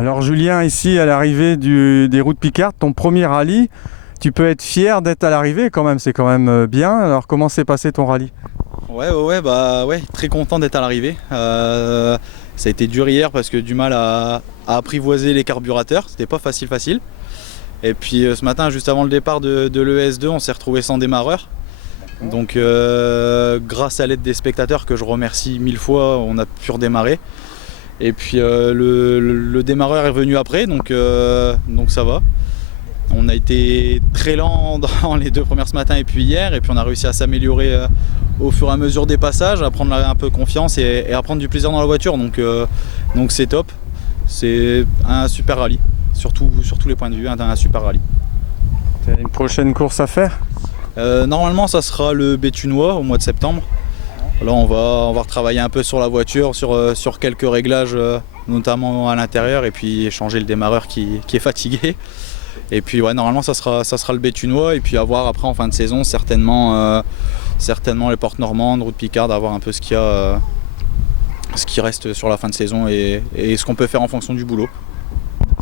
Alors Julien, ici à l'arrivée des routes Picardes, ton premier rallye, tu peux être fier d'être à l'arrivée quand même, c'est quand même bien. Alors comment s'est passé ton rallye? Ouais, très content d'être à l'arrivée. Ça a été dur hier parce que du mal à apprivoiser les carburateurs, c'était pas facile. Et puis ce matin, juste avant le départ de l'ES2, on s'est retrouvé sans démarreur. Donc grâce à l'aide des spectateurs que je remercie 1000 fois, on a pu redémarrer. Et puis le démarreur est venu après, donc ça va. On a été très lent dans les deux premières ce matin et puis hier, et puis on a réussi à s'améliorer au fur et à mesure des passages, à prendre un peu confiance et à prendre du plaisir dans la voiture, donc c'est top. C'est un super rallye, sur tous les points de vue, un super rallye. Tu as une prochaine course à faire? Normalement ça sera le Béthunois au mois de septembre. Là on va retravailler un peu sur la voiture, sur quelques réglages, notamment à l'intérieur, et puis changer le démarreur qui est fatigué. Et puis ouais, normalement ça sera le Béthunois, et puis à voir après en fin de saison certainement les portes normandes, route Picarde, à voir un peu ce qu'il y a, ce qui reste sur la fin de saison et ce qu'on peut faire en fonction du boulot.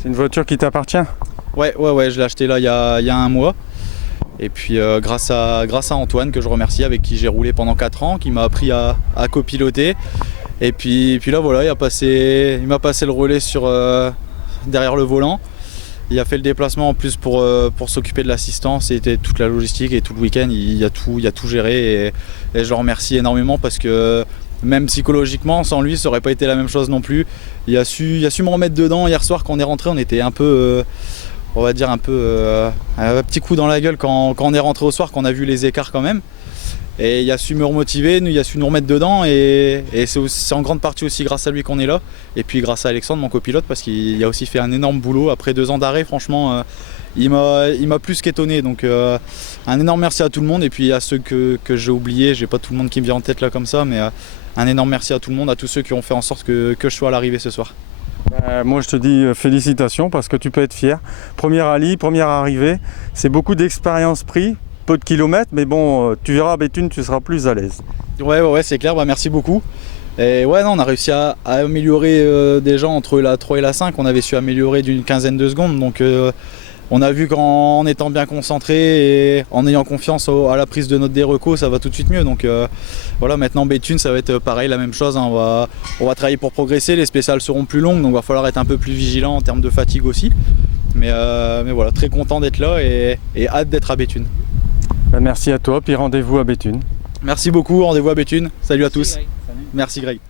C'est une voiture qui t'appartient? Ouais, je l'ai acheté là il y a un mois. Et puis grâce à Antoine, que je remercie, avec qui j'ai roulé pendant 4 ans, qui m'a appris à copiloter. Et puis là voilà, il m'a passé le relais derrière le volant. Il a fait le déplacement en plus pour s'occuper de l'assistance et toute la logistique, et tout le week-end il a tout géré, et je le remercie énormément parce que même psychologiquement sans lui ça aurait pas été la même chose non plus. Il a su me remettre dedans. Hier soir quand on est rentré, on était un peu on va dire un petit coup dans la gueule quand on est rentré au soir, qu'on a vu les écarts quand même. Et il a su me remotiver, il a su nous remettre dedans, et c'est en grande partie aussi grâce à lui qu'on est là. Et puis grâce à Alexandre, mon copilote, parce qu'il a aussi fait un énorme boulot. Après 2 ans d'arrêt, franchement, il m'a plus qu'étonné. Donc un énorme merci à tout le monde, et puis à ceux que j'ai oubliés, j'ai pas tout le monde qui me vient en tête là comme ça, mais un énorme merci à tout le monde, à tous ceux qui ont fait en sorte que je sois à l'arrivée ce soir. Moi je te dis félicitations, parce que tu peux être fier. Premier rallye, première arrivée, c'est beaucoup d'expérience pris, peu de kilomètres, mais bon, tu verras à Béthune, tu seras plus à l'aise. Ouais, c'est clair, merci beaucoup. Et ouais, non, on a réussi à améliorer déjà entre la 3 et la 5, on avait su améliorer d'une quinzaine de secondes, donc on a vu qu'en étant bien concentré et en ayant confiance à la prise de notre déreco, ça va tout de suite mieux. Donc voilà, maintenant Béthune, ça va être pareil, la même chose, hein. On va travailler pour progresser, les spéciales seront plus longues, donc il va falloir être un peu plus vigilant en termes de fatigue aussi. Mais voilà, très content d'être là et hâte d'être à Béthune. Merci à toi, puis rendez-vous à Béthune. Merci beaucoup, rendez-vous à Béthune. Salut à tous. Salut. Merci Greg.